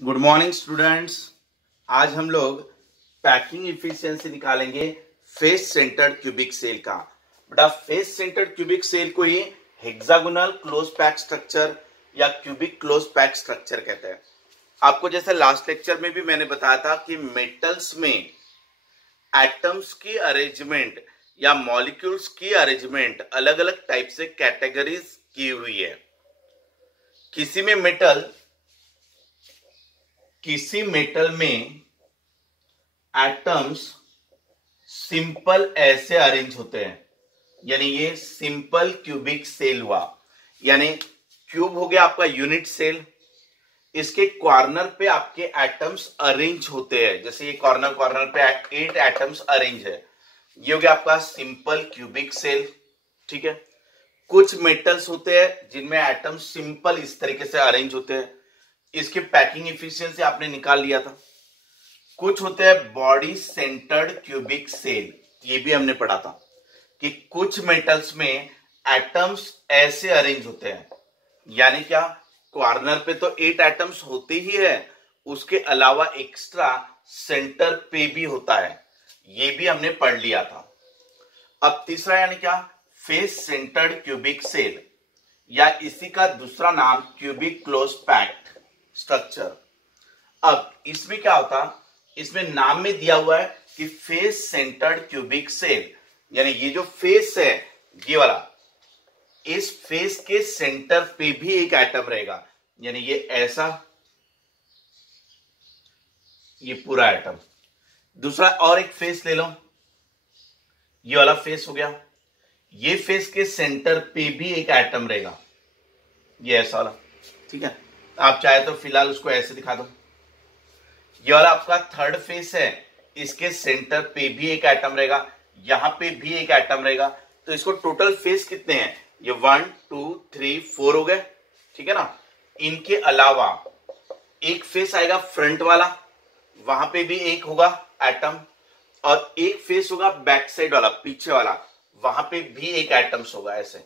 Good morning students. आज हम लोग पैकिंग इफिशिएंसी निकालेंगे फेस सेंटर्ड क्यूबिक सेल का। बेटा फेस सेंटर्ड क्यूबिक सेल को ही हेक्सागोनल क्लोज पैक स्ट्रक्चर या क्यूबिक क्लोज पैक स्ट्रक्चर कहते हैं। आपको जैसे लास्ट लेक्चर में भी मैंने बताया था कि मेटल्स में एटम्स की अरेंजमेंट या मॉलिक्यूल्स की अरेंजमेंट अलग अलग टाइप से कैटेगरीज की हुई है। किसी मेटल में एटम्स सिंपल ऐसे अरेंज होते हैं, यानी ये सिंपल क्यूबिक सेल हुआ। यानी क्यूब हो गया आपका यूनिट सेल, इसके कॉर्नर पे आपके एटम्स अरेंज होते हैं। जैसे ये कॉर्नर पे 8 एटम्स अरेंज है, ये हो गया आपका सिंपल क्यूबिक सेल। ठीक है। कुछ मेटल्स होते हैं जिनमें एटम्स सिंपल इस तरीके से अरेंज होते हैं, इसकी पैकिंग इफिशिएंसी आपने निकाल लिया था। कुछ होते हैं बॉडी सेंटर्ड क्यूबिक सेल, ये भी हमने पढ़ा था कि कुछ मेटल्स में एटम्स ऐसे अरेंज होते हैं, यानी क्या कॉर्नर पे तो 8 एटम्स होते ही है, उसके अलावा एक्स्ट्रा सेंटर पे भी होता है, ये भी हमने पढ़ लिया था। अब तीसरा यानी क्या फेस सेंटर्ड क्यूबिक सेल, या इसी का दूसरा नाम क्यूबिक क्लोज पैक्ड स्ट्रक्चर। अब इसमें क्या होता, इसमें नाम में दिया हुआ है कि फेस सेंटर्ड क्यूबिक सेल, यानी ये जो फेस है ये वाला, इस फेस के सेंटर पे भी एक एटम रहेगा, यानी ये ऐसा, ये पूरा एटम। दूसरा और एक फेस ले लो, ये वाला फेस हो गया, ये फेस के सेंटर पे भी एक एटम रहेगा, ये ऐसा वाला। ठीक है, आप चाहे तो फिलहाल उसको ऐसे दिखा दो। ये वाला आपका थर्ड फेस है, इसके सेंटर पे भी एक एटम रहेगा, यहां पे भी एक एटम रहेगा। तो इसको टोटल फेस कितने हैं, ये 1 2 3 4 हो गए। ठीक है ना। इनके अलावा एक फेस आएगा फ्रंट वाला, वहां पे भी एक होगा एटम, और एक फेस होगा बैक साइड वाला, पीछे वाला, वहां पे भी एक एटम्स होगा ऐसे।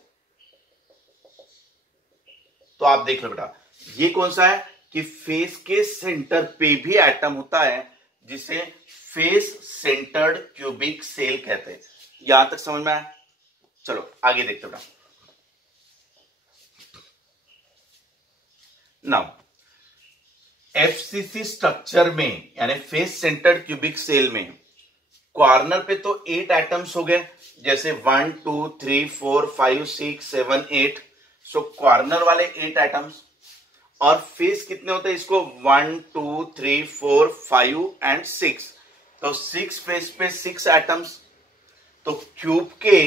तो आप देख लो बेटा, ये कौन सा है कि फेस के सेंटर पे भी एटम होता है, जिसे फेस सेंटर्ड क्यूबिक सेल कहते हैं। यहां तक समझ में आया? चलो आगे देखते बेटा। नाउ एफसीसी स्ट्रक्चर में, यानी फेस सेंटर्ड क्यूबिक सेल में, कॉर्नर पे तो 8 एटम्स हो गए, जैसे 1 2 3 4 5 6 7 8। सो कॉर्नर वाले 8 एटम्स। और फेस कितने होते हैं इसको, 1 2 3 4 5 एंड 6। तो 6 फेस पे 6 एटम्स। तो क्यूब के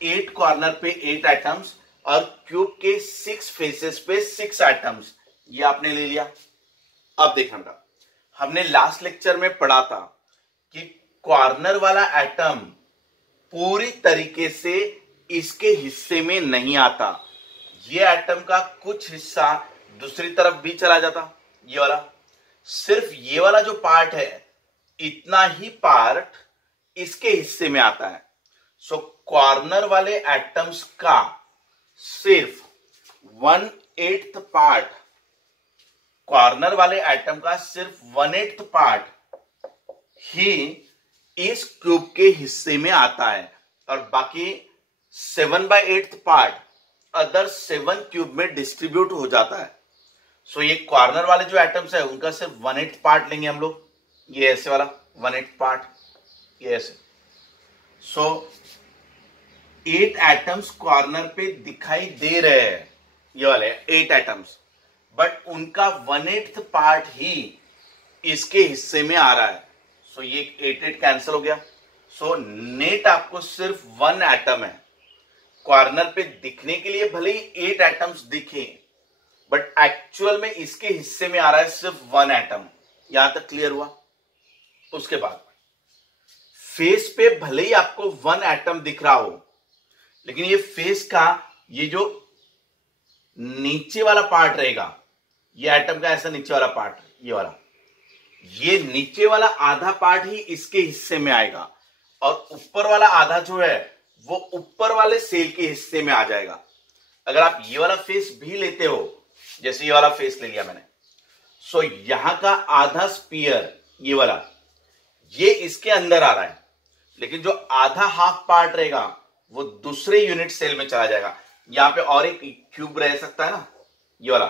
8 कॉर्नर पे 8 एटम्स और क्यूब के 6 फेसेस पे 6 एटम्स, ये आपने ले लिया। अब देखना, हमने लास्ट लेक्चर में पढ़ा था कि कॉर्नर वाला एटम पूरी तरीके से इसके हिस्से में नहीं आता, ये एटम का कुछ हिस्सा दूसरी तरफ भी चला जाता, ये वाला। सिर्फ ये वाला जो पार्ट है, इतना ही पार्ट इसके हिस्से में आता है। सो कॉर्नर वाले एटम्स का सिर्फ 1/8 पार्ट, कॉर्नर वाले एटम का सिर्फ 1/8 पार्ट ही इस क्यूब के हिस्से में आता है, और बाकी 7/8 पार्ट अदर 7 क्यूब में डिस्ट्रीब्यूट हो जाता है। सो ये कॉर्नर वाले जो एटम्स है उनका सिर्फ 1/8 पार्ट लेंगे हम लोग, ये ऐसे वाला 1/8 पार्ट, ये ऐसे। सो 8 एटम्स कॉर्नर पे दिखाई दे रहे हैं, ये वाले 8 एटम्स, बट उनका 1/8 पार्ट ही इसके हिस्से में आ रहा है। सो ये 8 कैंसिल हो गया। सो नेट आपको सिर्फ 1 एटम है। कॉर्नर पे दिखने के लिए भले ही 8 एटम्स दिखे, बट एक्चुअल में इसके हिस्से में आ रहा है सिर्फ 1 एटम। यहां तक क्लियर हुआ? उसके बाद फेस पे भले ही आपको 1 एटम दिख रहा हो, लेकिन ये फेस का ये जो नीचे वाला पार्ट रहेगा, ये एटम का ऐसा नीचे वाला पार्ट, ये वाला, ये नीचे वाला आधा पार्ट ही इसके हिस्से में आएगा, और ऊपर वाला आधा जो है वो ऊपर वाले सेल के हिस्से में आ जाएगा। अगर आप ये वाला फेस भी लेते हो, जैसे ये वाला फेस ले लिया मैंने, सो यहां का आधा स्पीयर ये वाला ये इसके अंदर आ रहा है, लेकिन जो आधा हाफ पार्ट रहेगा वो दूसरे यूनिट सेल में चला जाएगा। यहां पे और एक क्यूब रह सकता है ना, ये वाला,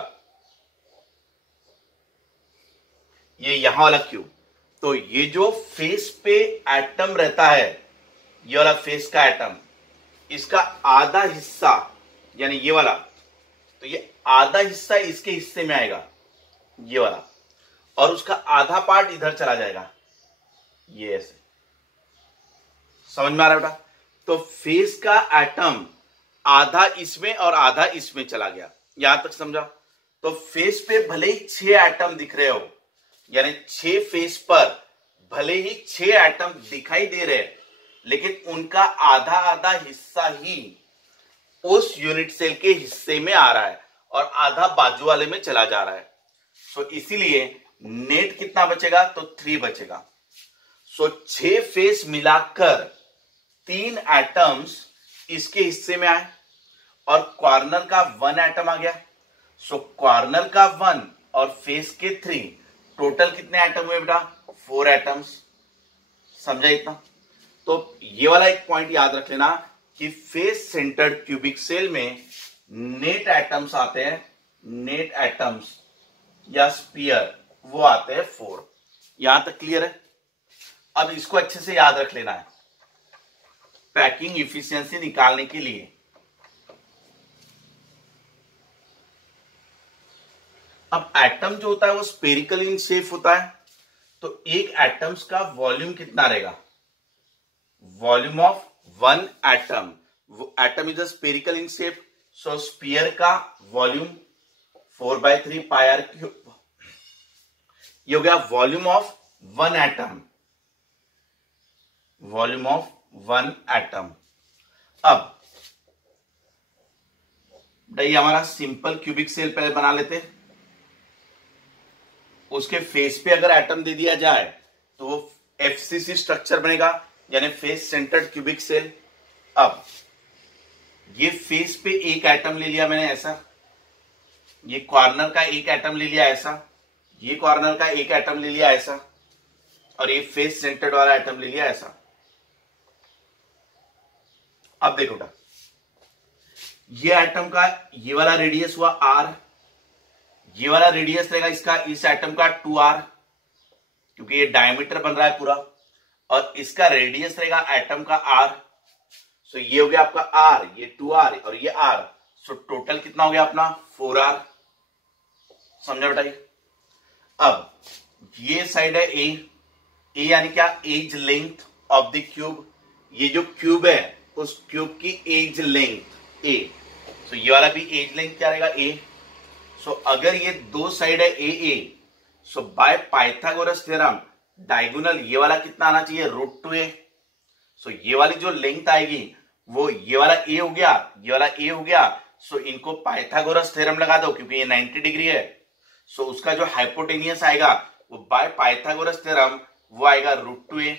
ये यहां वाला क्यूब। तो ये जो फेस पे एटम रहता है, ये वाला फेस का एटम, इसका आधा हिस्सा यानी ये वाला, तो ये आधा हिस्सा इसके हिस्से में आएगा ये वाला, और उसका आधा पार्ट इधर चला जाएगा, ये ऐसे। समझ में आ रहा है बेटा? तो फेस का एटम आधा इसमें और आधा इसमें चला गया, यहां तक समझा? तो फेस पे भले ही 6 एटम दिख रहे हो, यानी 6 फेस पर भले ही 6 एटम दिखाई दे रहे हैं, लेकिन उनका आधा आधा हिस्सा ही उस यूनिट सेल के हिस्से में आ रहा है और आधा बाजू वाले में चला जा रहा है। सो इसीलिए नेट कितना बचेगा? तो 3 बचेगा। सो 6 फेस मिलाकर 3 एटम्स इसके हिस्से में आए और कॉर्नर का 1 एटम आ गया। सो कॉर्नर का 1 और फेस के 3, टोटल कितने एटम हुए बेटा? 4 एटम्स। समझा इतना? तो ये वाला एक पॉइंट याद रख लेना कि फेस सेंटर्ड क्यूबिक सेल में नेट एटम्स आते हैं, नेट एटम्स या स्पीयर वो आते हैं 4। यहां तक क्लियर है? अब इसको अच्छे से याद रख लेना है पैकिंग इफिशियंसी निकालने के लिए। अब एटम जो होता है वो स्पेरिकल इन शेप होता है, तो एक एटम्स का वॉल्यूम कितना रहेगा? Volume of 1 atom, atom is a spherical in shape, so sphere का वॉल्यूम 4/3 पाई आर क्यूब। ये हो गया volume of 1 atom, volume of 1 atom. अब ये हमारा सिंपल क्यूबिक सेल पहले बना लेते हैं। उसके फेस पे अगर एटम दे दिया जाए तो वो एफसीसी स्ट्रक्चर बनेगा, यानी फेस सेंटर्ड क्यूबिक सेल। अब ये फेस पे एक एटम ले लिया मैंने ऐसा, ये कॉर्नर का एक एटम ले लिया ऐसा, ये कॉर्नर का एक एटम ले लिया ऐसा, और ये फेस सेंटर्ड वाला एटम ले लिया ऐसा। अब देखो बेटा, ये एटम का ये वाला रेडियस हुआ r, ये वाला रेडियस रहेगा इसका, इस एटम का 2r, क्योंकि ये डायमीटर बन रहा है पूरा, और इसका रेडियस रहेगा एटम का r। सो ये हो गया आपका r, ये 2r और ये r, सो टोटल कितना हो गया अपना 4r। समझा बेटा? ये अब ये साइड है a यानी क्या? Edge length of the cube. ये जो क्यूब है उस क्यूब की एज लेंथ a, सो ये वाला भी एज लेंथ क्या रहेगा? a। सो अगर ये दो साइड है a, so by Pythagoras theorem diagonal ये वाला कितना आना चाहिए? √2a। सो ये वाली जो लेंथ आएगी वो ये वाला a हो गया, ये वाला a हो गया। सो इनको पाइथागोरस थ्योरम लगा दो, क्योंकि ये 90 डिग्री है। सो उसका जो हाइपोटेनियस आएगा वो बाय पाइथागोरस थ्योरम वो आएगा √2a।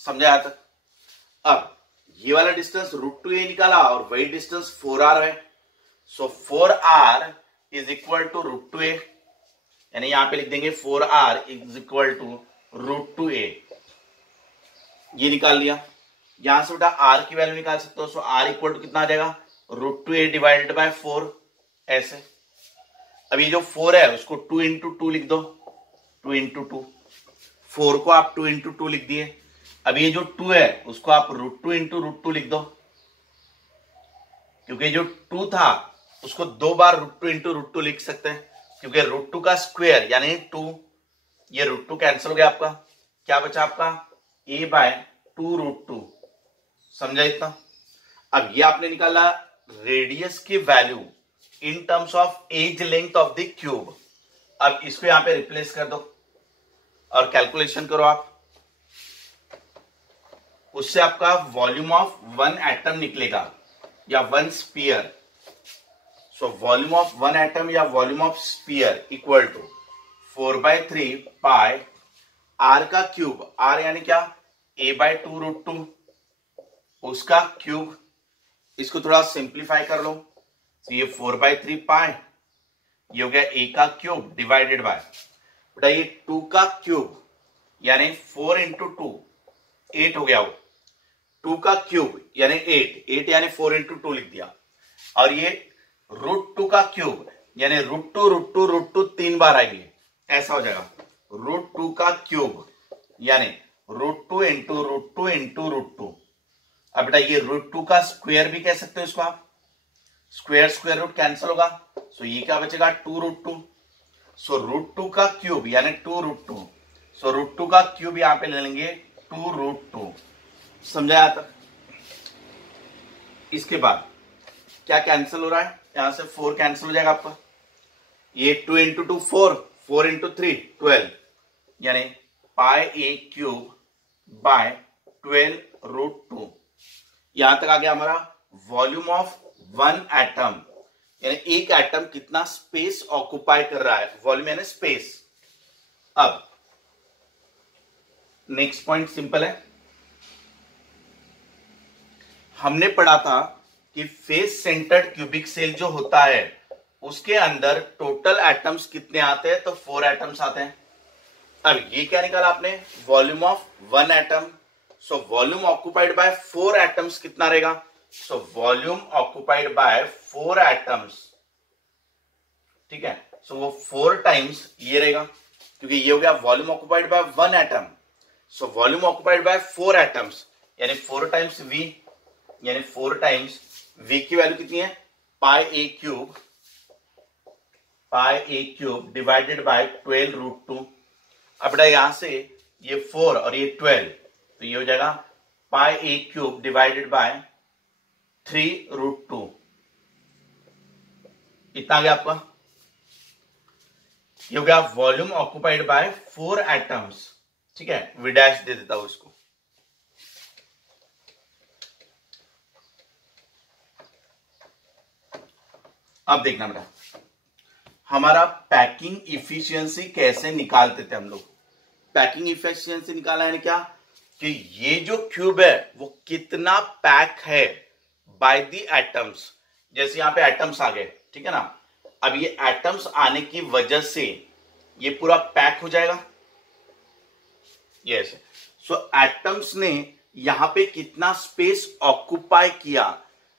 समझा यहां तक? अब ये वाला डिस्टेंस √2a निकाला और वही डिस्टेंस 4r है। सो 4r is equal to √2a, यानी यहां पे लिख देंगे 4r is equal to √2a। ये निकाल लिया। यहां से बेटा r की वैल्यू निकाल सकते हो। सो r इक्वल टू कितना आ जाएगा? √2a डिवाइडेड बाय 4 ऐसे। अब ये जो 4 है उसको 2 इंटू 2 लिख दो, 2 इंटू 2। 4 को आप 2 इंटू 2 लिख दिए। अब ये जो 2 है उसको आप √2 इंटू √2 लिख दो, क्योंकि जो 2 था उसको 2 बार √2 इंटू √2 लिख सकते हैं, क्योंकि √2 का स्क्वायर यानी 2, ये √2 कैंसिल हो गया आपका। क्या बचा आपका? a by 2√2। समझा इतना? अब ये आपने निकाला रेडियस की value in terms of edge length of the cube. अब इसको यहां पे रिप्लेस कर दो और कैलकुलेशन करो आप, उससे आपका वॉल्यूम ऑफ 1 एटम निकलेगा या 1 sphere. So volume of 1 atom या volume of sphere equal to 4/3 pi r का क्यूब, r यानी क्या? a बाय 2√2 उसका क्यूब। इसको थोड़ा सिंप्लीफाई कर लो, तो ये 4/3 पाई ये हो गया ए का क्यूब डिवाइडेड बाय, बेटा ये 2 का क्यूब यानी 4 इंटू 2 8 हो गया, वो 2 का क्यूब यानी 8 यानी 4 इंटू 2 लिख दिया, और ये √2 का क्यूब यानी √2 3 बार आएगी, ऐसा हो जाएगा √2 का क्यूब यानी √2 इंटू √2 इंटू √2। अब बेटा ये √2 का स्क्वायर भी कह सकते हो इसको आप, स्क्वायर रूट कैंसिल होगा, सो ये क्या बचेगा 2√2। सो √2 का क्यूब यानी 2√2, सो √2 का क्यूब यहां पे ले लेंगे 2√2। समझाया था। इसके बाद क्या कैंसिल हो रहा है, यहां से 4 कैंसिल हो जाएगा आपका, ये 2 इंटू 2 4 इंटू 3 12 यानी पाई ए क्यूब बाय 12√2। यहां तक आ गया हमारा वॉल्यूम ऑफ 1 एटम, यानी एक एटम कितना स्पेस ऑक्युपाई कर रहा है, वॉल्यूम यानी स्पेस। अब नेक्स्ट पॉइंट सिंपल है, हमने पढ़ा था कि फेस सेंटर्ड क्यूबिक सेल जो होता है उसके अंदर टोटल एटम्स कितने आते हैं, तो 4 एटम्स आते हैं। अब ये क्या निकाला आपने, volume of 1 atom, so volume occupied by 4 atoms कितना रहेगा, so volume occupied by 4 atoms, ठीक है, सो वो 4 टाइम्स ये रहेगा, क्योंकि ये हो गया volume occupied by 1 atom, so volume occupied by 4 atoms यानी 4 टाइम्स V, यानी 4 टाइम्स V की वैल्यू कितनी है, पाई ए क्यूब डिवाइडेड बाय 12√2। अब बेटा यहां से ये 4 और ये 12, तो ये हो जाएगा पाई ए क्यूब डिवाइडेड बाय 3√2। इतना आ गया आपका, ये हो गया वॉल्यूम ऑक्युपाइड बाय 4 एटम्स, ठीक है, वी डैश दे देता हूं इसको। अब देखना बेटा हमारा पैकिंग इफिशियंसी कैसे निकालते थे हम लोग। पैकिंग इफिशियंसी निकाला है क्या, कि ये जो क्यूब है वो कितना पैक है बाय द एटम्स, जैसे यहां पे एटम्स आ गए, ठीक है ना, अब ये एटम्स आने की वजह से ये पूरा पैक हो जाएगा, यस। सो एटम्स ने यहां पे कितना स्पेस ऑक्युपाई किया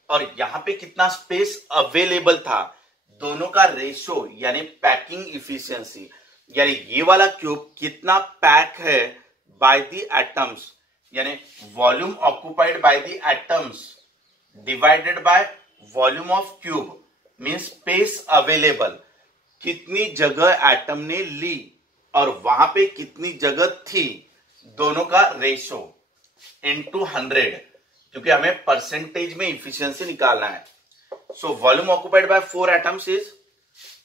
और यहां पे कितना स्पेस अवेलेबल था, दोनों का रेशो यानी पैकिंग इफिशियंसी, यानी ये वाला क्यूब कितना पैक है बाय द एटम्स, यानी volume occupied by the atoms divided by volume of cube mean space available, कितनी जगह एटम ने ली और वहां पे कितनी जगह थी, दोनों का रेशो इनटू 100, क्योंकि हमें परसेंटेज में इफिशियंसी निकालना है। So volume occupied by 4 atoms is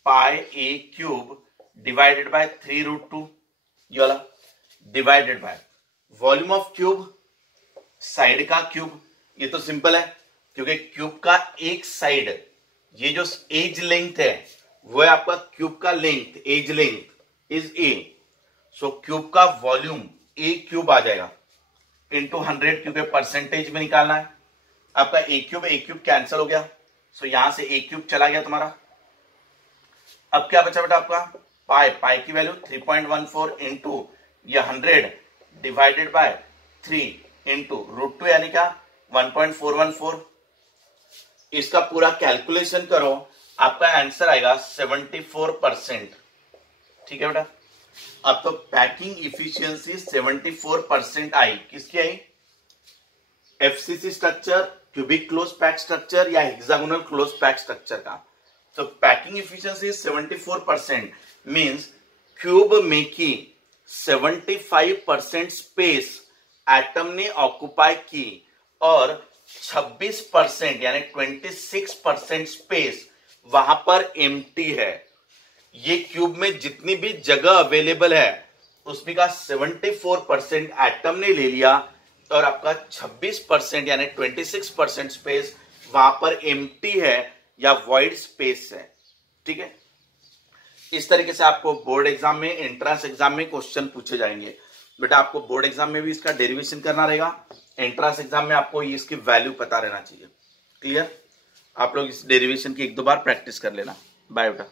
pi A cube divided by 3√2, ये वाला divided by volume of cube, side का क्यूब, ये तो सिंपल है क्योंकि क्यूब का एक साइड, ये जो एज लेंथ है वो है आपका क्यूब का length, edge length is a, so cube का वॉल्यूम ए क्यूब आ जाएगा इंटू 100, क्योंकि परसेंटेज में निकालना है। आपका ए क्यूब कैंसिल हो गया, सो यहां से ए क्यूब चला गया तुम्हारा। अब क्या बचा बेटा आपका, पाई की वैल्यू 3.14 इंटू ये 100 डिवाइडेड बाय 3 इंटू √2 यानी क्या 1.414। इसका पूरा कैलकुलेशन करो, आपका आंसर आएगा 74%, ठीक है बेटा। अब तो पैकिंग इफिशियंसी 74% आई, किसकी आई, FCC structure, cubic close pack structure या हेक्सागोनल क्लोज पैक स्ट्रक्चर का। तो पैकिंग इफिशियंसी 74% मींस क्यूब में की 75% स्पेस एटम ने ऑक्युपाई की और 26% यानी 26% स्पेस वहां पर एम्प्टी है। ये क्यूब में जितनी भी जगह अवेलेबल है उसमें का 74% एटम ने ले लिया और आपका 26% यानी 26% स्पेस वहां पर एम्प्टी है या वॉइड स्पेस है, ठीक है। इस तरीके से आपको बोर्ड एग्जाम में, एंट्रेंस एग्जाम में क्वेश्चन पूछे जाएंगे बेटा। आपको बोर्ड एग्जाम में भी इसका डेरिवेशन करना रहेगा, एंट्रेंस एग्जाम में आपको इसकी वैल्यू पता रहना चाहिए। क्लियर, आप लोग इस डेरिवेशन की 1-2 बार प्रैक्टिस कर लेना। बाय बेटा।